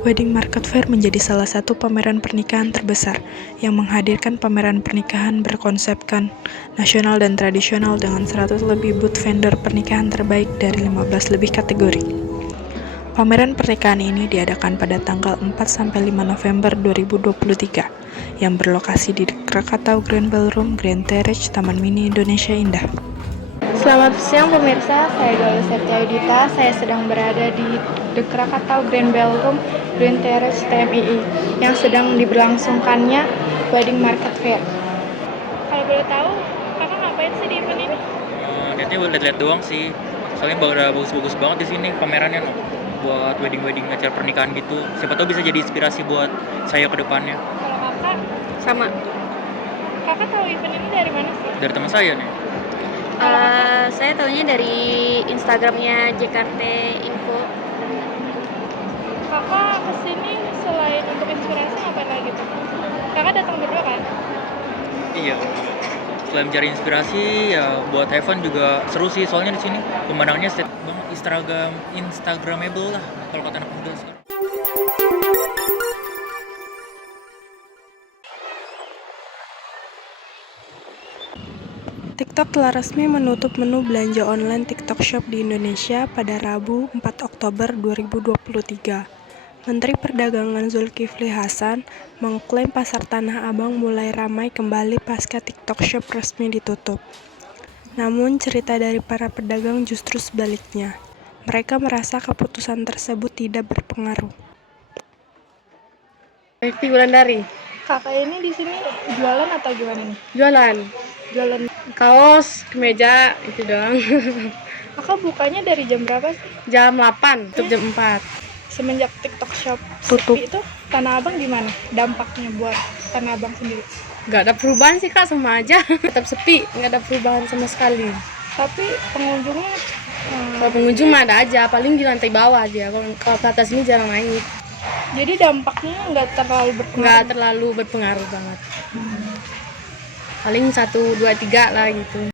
Wedding Market Fair menjadi salah satu pameran pernikahan terbesar yang menghadirkan pameran pernikahan berkonsepkan nasional dan tradisional dengan 100 lebih booth vendor pernikahan terbaik dari 15 lebih kategori. Pameran pernikahan ini diadakan pada tanggal 4-5 November 2023 yang berlokasi di Krakatau Grand Ballroom Grand Terrace Taman Mini Indonesia Indah. Selamat siang pemirsa, saya Galuh Septiaudita. Saya sedang berada di The Krakatau Grand Ballroom Grand Terrace TMII yang sedang diberlangsungkannya Wedding Market Fair. Kalau boleh tahu, kakak ngapain sih di event ini? Niatnya buat lihat-lihat doang sih. Soalnya bagus-bagus banget di sini pamerannya, no. Buat wedding acara pernikahan gitu. Siapa tahu bisa jadi inspirasi buat saya ke depannya. Kalau kakak, Sama. kakak tahu event ini dari mana sih? Dari teman saya nih. Saya tahunya dari Instagramnya JKT Info. Kakak kesini selain untuk inspirasi ngapain lagi tuh? Kakak datang berdua kan? Iya. Selain mencari inspirasi, ya buat event juga seru sih. Soalnya di sini pemandangannya set banget, Instagramable lah kalau kata anak muda sekarang. TikTok telah resmi menutup menu belanja online TikTok Shop di Indonesia pada Rabu 4 Oktober 2023. Menteri Perdagangan Zulkifli Hasan mengklaim pasar Tanah Abang mulai ramai kembali pasca TikTok Shop resmi ditutup. Namun cerita dari para pedagang justru sebaliknya. Mereka merasa keputusan tersebut tidak berpengaruh. Rekti Wulandari. Kakak ini di sini jualan atau gimana nih? Jualan Jualan. kaos, kemeja, itu doang. Kakak bukanya dari jam berapa sih? Jam 8, tutup jam 4. Semenjak TikTok Shop Tutup. sepi itu, Tanah Abang gimana dampaknya buat Tanah Abang sendiri? Nggak ada perubahan sih Kak, sama aja. Tetap sepi, nggak ada perubahan sama sekali. Tapi pengunjungnya Kalau pengunjung mah ada aja, paling di lantai bawah aja. Kalau ke atas ini jarang naik. jadi dampaknya nggak terlalu Nggak berpengaruh. terlalu berpengaruh banget. Paling 1, 2, 3 lah gitu.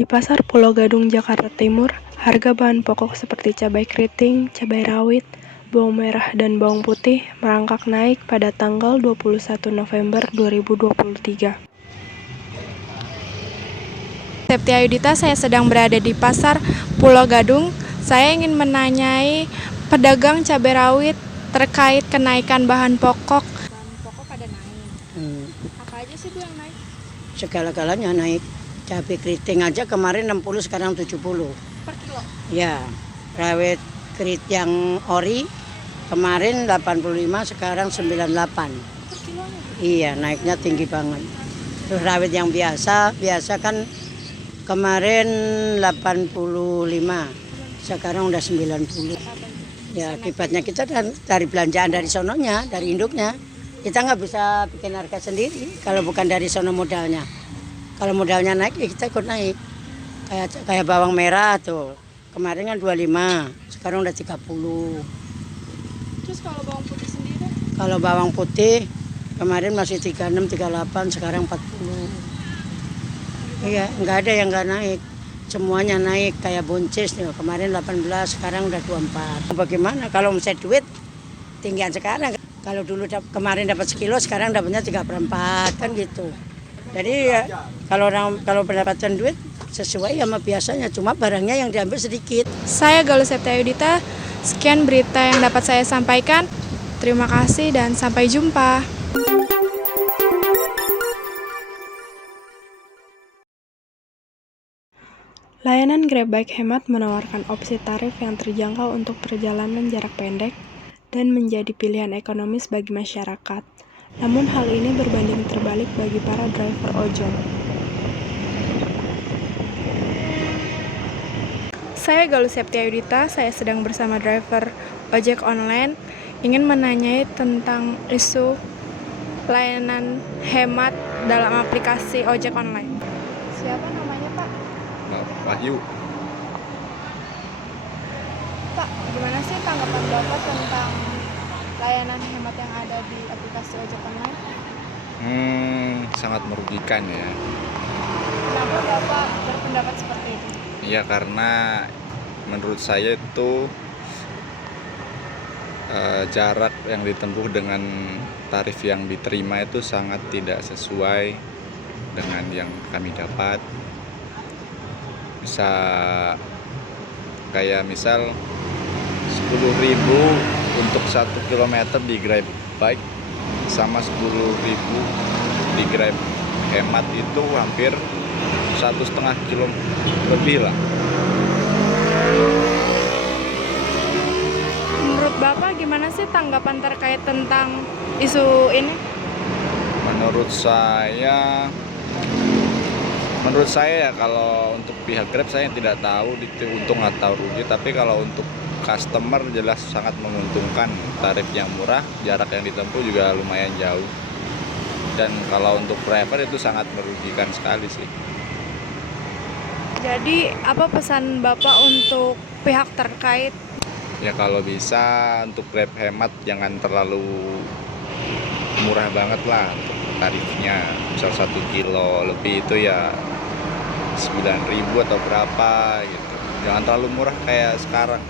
Di Pasar Pulau Gadung, Jakarta Timur, harga bahan pokok seperti cabai keriting, cabai rawit, bawang merah, dan bawang putih merangkak naik pada tanggal 21 November 2023. Septiaudita, saya sedang berada di Pasar Pulau Gadung. Saya ingin menanyai pedagang cabai rawit terkait kenaikan bahan pokok. Bahan pokok pada naik. Apa aja sih Bu yang naik? Segala-galanya naik. Cabai keriting aja kemarin 60, sekarang 70. Per kilo? Ya, rawit kerit yang ori kemarin 85, sekarang 98. Per kilonya? Iya, naiknya tinggi banget. Terus rawit yang biasa kan kemarin 85, sekarang udah 90. Ya, akibatnya kita dari belanjaan dari sononya, dari induknya. Kita nggak bisa bikin harga sendiri kalau bukan dari sono modalnya. Kalau modalnya naik, ya kita ikut naik. Kayak bawang merah tuh. Kemarin kan 25, sekarang udah 30. Terus kalau bawang putih sendiri? Kalau bawang putih kemarin masih 36, 38, sekarang 40. Iya, nggak ada yang nggak naik. Semuanya naik, kayak buncis nih. Kemarin 18, sekarang udah 24. Bagaimana kalau omset duit tinggian sekarang? Kalau dulu kemarin dapat sekilo, sekarang dapatnya 3/4 kan gitu. Jadi ya, kalau pendapatan duit sesuai sama biasanya, cuma barangnya yang diambil sedikit. Saya Galuh Septiaudita, sekian berita yang dapat saya sampaikan. Terima kasih dan sampai jumpa. Layanan GrabBike Hemat menawarkan opsi tarif yang terjangkau untuk perjalanan jarak pendek dan menjadi pilihan ekonomis bagi masyarakat. Namun hal ini berbanding terbalik bagi para driver ojol. Saya Galuh Septiaudita, saya sedang bersama driver ojek online, ingin menanyai tentang isu layanan hemat dalam aplikasi ojek online. Siapa namanya Pak? Wahyu. Pak, gimana sih tanggapan Bapak tentang layanan hemat yang ada di aplikasi ojek online? Sangat merugikan ya. Kenapa Bapak berpendapat seperti itu? Ya karena menurut saya itu jarak yang ditempuh dengan tarif yang diterima itu sangat tidak sesuai dengan yang kami dapat. Bisa kayak misal 10.000 untuk 1 kilometer di Grab Bike sama 10.000 di Grab Hemat itu hampir 1,5 kilo lebih lah. Menurut Bapak gimana sih tanggapan terkait tentang isu ini? Menurut saya ya, kalau untuk pihak Grab saya tidak tahu itu untung atau rugi, tapi kalau untuk customer jelas sangat menguntungkan. Tarif yang murah, jarak yang ditempuh juga lumayan jauh. Dan kalau untuk driver itu sangat merugikan sekali sih. Jadi apa pesan Bapak untuk pihak terkait? Ya kalau bisa untuk Grab Hemat jangan terlalu murah banget lah untuk tarifnya. Misal 1 kilo lebih itu ya 9.000 atau berapa gitu. Jangan terlalu murah kayak sekarang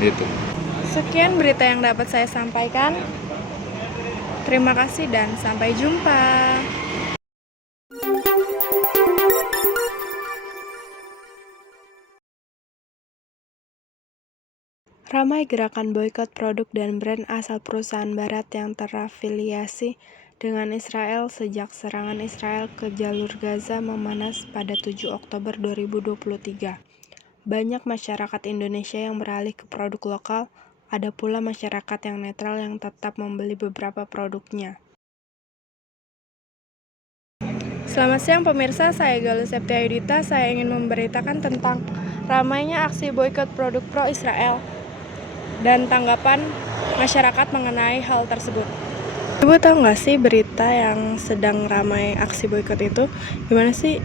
gitu. Sekian berita yang dapat saya sampaikan. Terima kasih dan sampai jumpa. Ramai gerakan boikot produk dan brand asal perusahaan barat yang terafiliasi dengan Israel sejak serangan Israel ke jalur Gaza memanas pada 7 Oktober 2023. Banyak masyarakat Indonesia yang beralih ke produk lokal, ada pula masyarakat yang netral yang tetap membeli beberapa produknya. Selamat siang pemirsa, saya Galuh Septiayudita. Saya ingin memberitakan tentang ramainya aksi boikot produk pro-Israel dan tanggapan masyarakat mengenai hal tersebut. Ibu tahu nggak sih berita yang sedang ramai aksi boikot itu? Gimana sih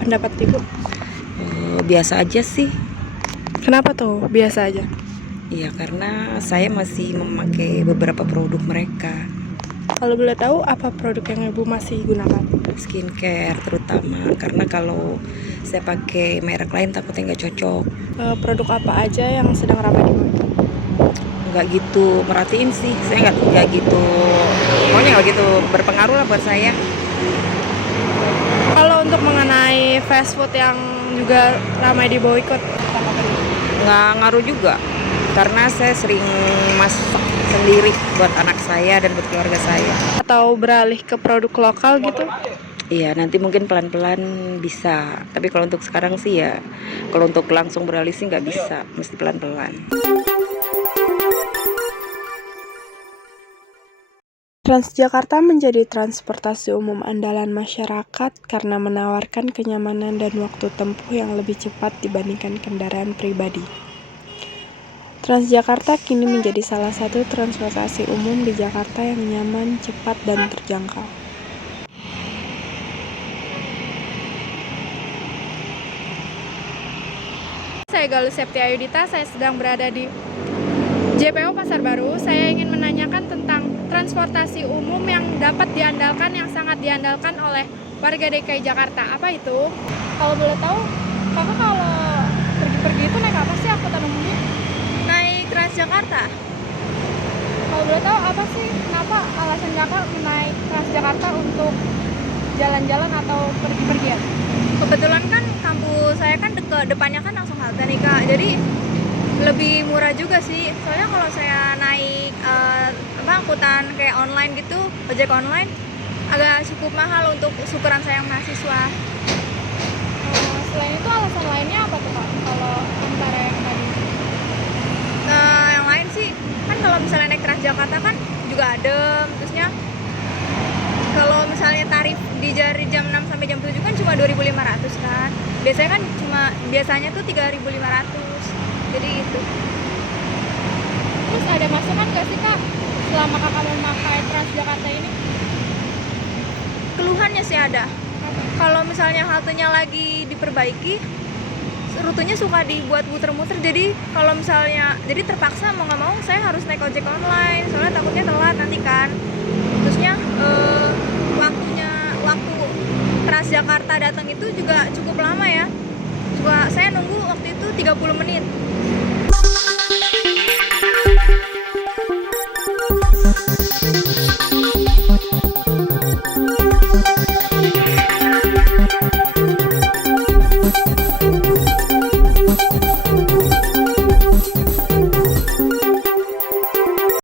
pendapat Ibu? Biasa aja sih. Kenapa tuh biasa aja? Ya karena saya masih memakai beberapa produk mereka. Kalau boleh tahu apa produk yang Ibu masih gunakan? Skincare terutama, karena kalau saya pakai merek lain takutnya nggak cocok. Produk apa aja yang sedang ramai diboikot? Nggak gitu merhatiin sih, saya nggak gitu, pokoknya nggak gitu berpengaruh lah buat saya. Kalau untuk mengenai fast food yang juga ramai diboikot, Nggak ngaruh juga, karena saya sering masak sendiri buat anak saya dan buat keluarga saya. atau beralih ke produk lokal gitu? Iya, nanti mungkin pelan-pelan bisa, tapi kalau untuk sekarang sih ya, kalau untuk langsung beralih sih nggak bisa, mesti pelan-pelan. Transjakarta menjadi transportasi umum andalan masyarakat karena menawarkan kenyamanan dan waktu tempuh yang lebih cepat dibandingkan kendaraan pribadi. Transjakarta kini menjadi salah satu transportasi umum di Jakarta yang nyaman, cepat, dan terjangkau. Saya Galuh Septiayudita, saya sedang berada di JPO Pasar Baru. Saya ingin menanyakan tentang transportasi umum yang dapat diandalkan, yang sangat diandalkan oleh warga DKI Jakarta. Apa itu? Kalau boleh tahu, kakak kalau pergi-pergi itu naik apa sih angkutan umumnya? Naik Transjakarta. Kalau boleh tahu apa sih, kenapa alasan kakak naik Transjakarta untuk jalan-jalan atau pergi-pergian? Kebetulan kan kampus saya kan depannya kan langsung halte nih Kak, jadi lebih murah juga sih. Soalnya kalau saya naik angkutan kayak online gitu, ojek online, agak cukup mahal untuk ukuran saya yang mahasiswa. Selain itu alasan lainnya apa tuh Kak, kalau antara yang tadi? Nah, yang lain sih kan kalau misalnya naik Transjakarta kan juga adem, terusnya kalau misalnya tarif di jari jam 6 sampai jam 7 kan cuma 2.500 kan. Biasanya tuh 3.500. Jadi itu. Terus ada masukan nggak sih Kak selama kakak memakai Transjakarta ini? Keluhannya sih ada. Kalau misalnya haltenya lagi diperbaiki, rutenya suka dibuat muter-muter. Jadi kalau misalnya, jadi terpaksa mau nggak mau saya harus naik ojek online. Soalnya takutnya telat nanti kan. Terusnya waktu Transjakarta datang itu juga cukup lama ya. Saya nunggu waktu itu 30 menit.